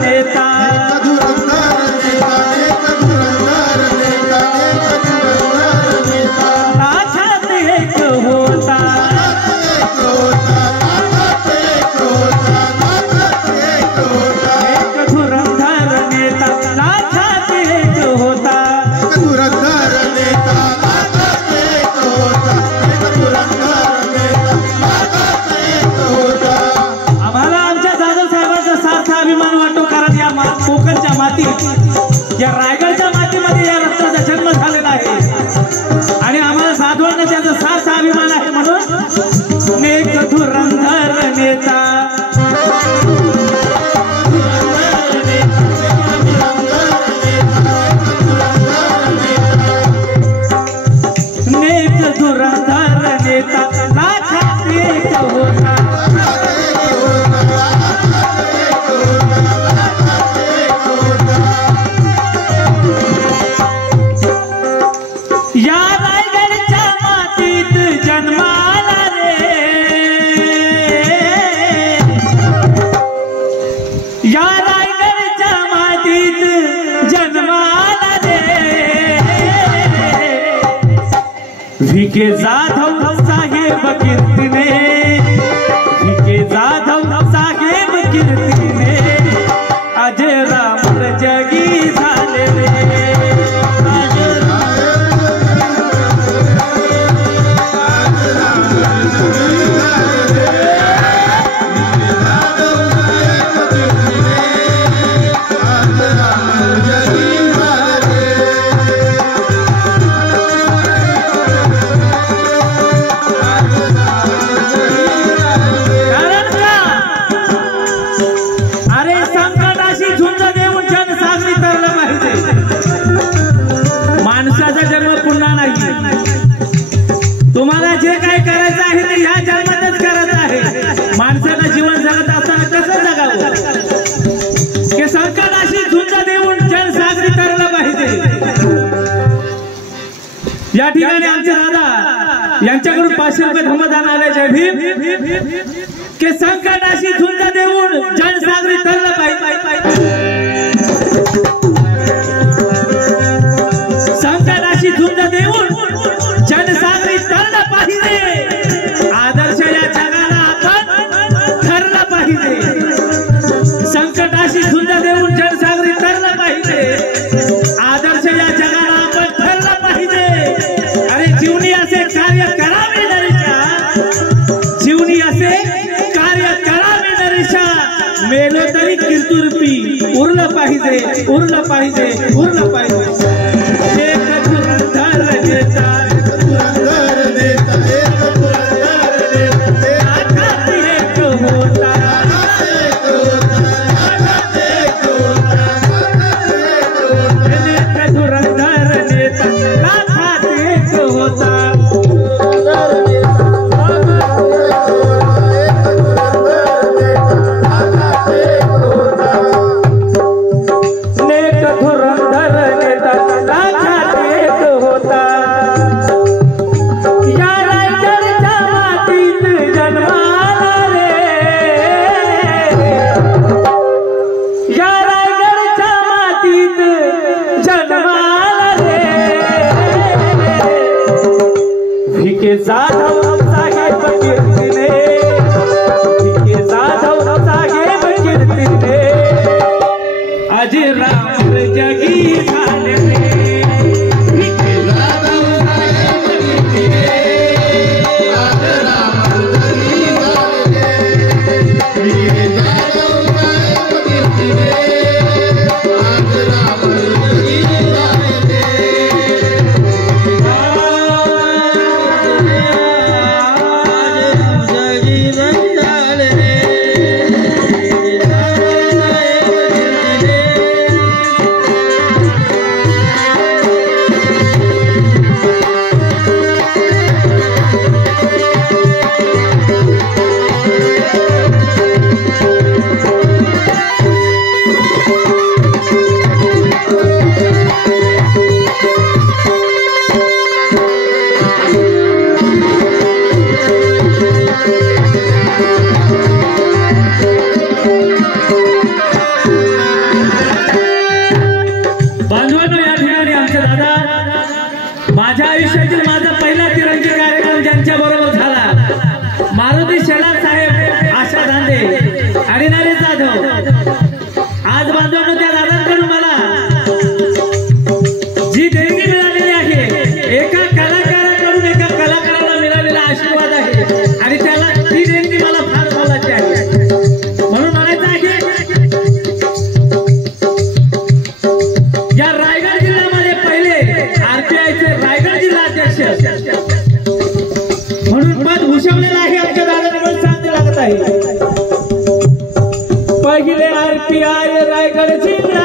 नेता लाखात एक होता एक धुरंधर नेता लाखात एक होता आम्हाला आमच्या जाधव साहेबांचा सार्थ अभिमान वाटतो कारण या कोकणच्या मातीत या रायगडच्या मातीमध्ये या रक्ताचा जन्म झालेला आहे आणि आम्हाला साधवांना त्याचा सार्थ अभिमान आहे म्हणून एक धुरंधर नेता धुरंधर नेता लाखात एक होता या रायगडच्या मातीत जन्माला रे या रायगडच्या मातीत जन्माला रे भिके जाधव साहेब कीर्तीने भिके जाधव साहेब कीर्तीने अजरामर जगी झाले रे तुम्हाला जे काय करायचं आहे ते ह्या जन्मातच करायचं आहे माणसाला जीवन जगत असताना कसं जगावं की संकटाशी झुंज देऊन जनसागरी तरला पाहिजे या ठिकाणी आमचे दादा यांच्याकडून 500 रुपये धमदान आले जय भीम की संकटाशी झुंज देऊन जनसागरी तरला पाहिजे संकटाशी झुंज देऊन जनसागरी तरला पाहिजे आदर्श या जगाला आपण ठरला पाहिजे संकटाशी झुंज देऊन जनसागरी तरला पाहिजे आदर्श या जगाला आपण ठरला पाहिजे अरे जीवनी असे कार्य करावे नरेशा जीवनी असे कार्य करावे नरेशा मेलो तरी कीर्तुरूपी उरलं पाहिजे उरलं पाहिजे उरलं पाहिजे एक धुरंधर नेता धुरंधर मारुती शेलार साहेब, आशा धांदे आणि नरेश जाधव आज बांधवांनो त्या दादांकडून मला जी देणगी मिळालेली आहे, एका कलाकाराकडून एका कलाकाराला मिळालेला आशीर्वाद आहे आणि त्याला ती देणगी मला फार मोलाची आहे. म्हणून म्हणायचं आहे या रायगड जिल्ह्यामध्ये पहिले आरपीआयचे रायगड जिल्हा अध्यक्ष म्हणून पद भूषवलेलं आहे. आमच्या दादांना सांगायला लागत आहे पहिले आरपीआय रायगड जिल्हा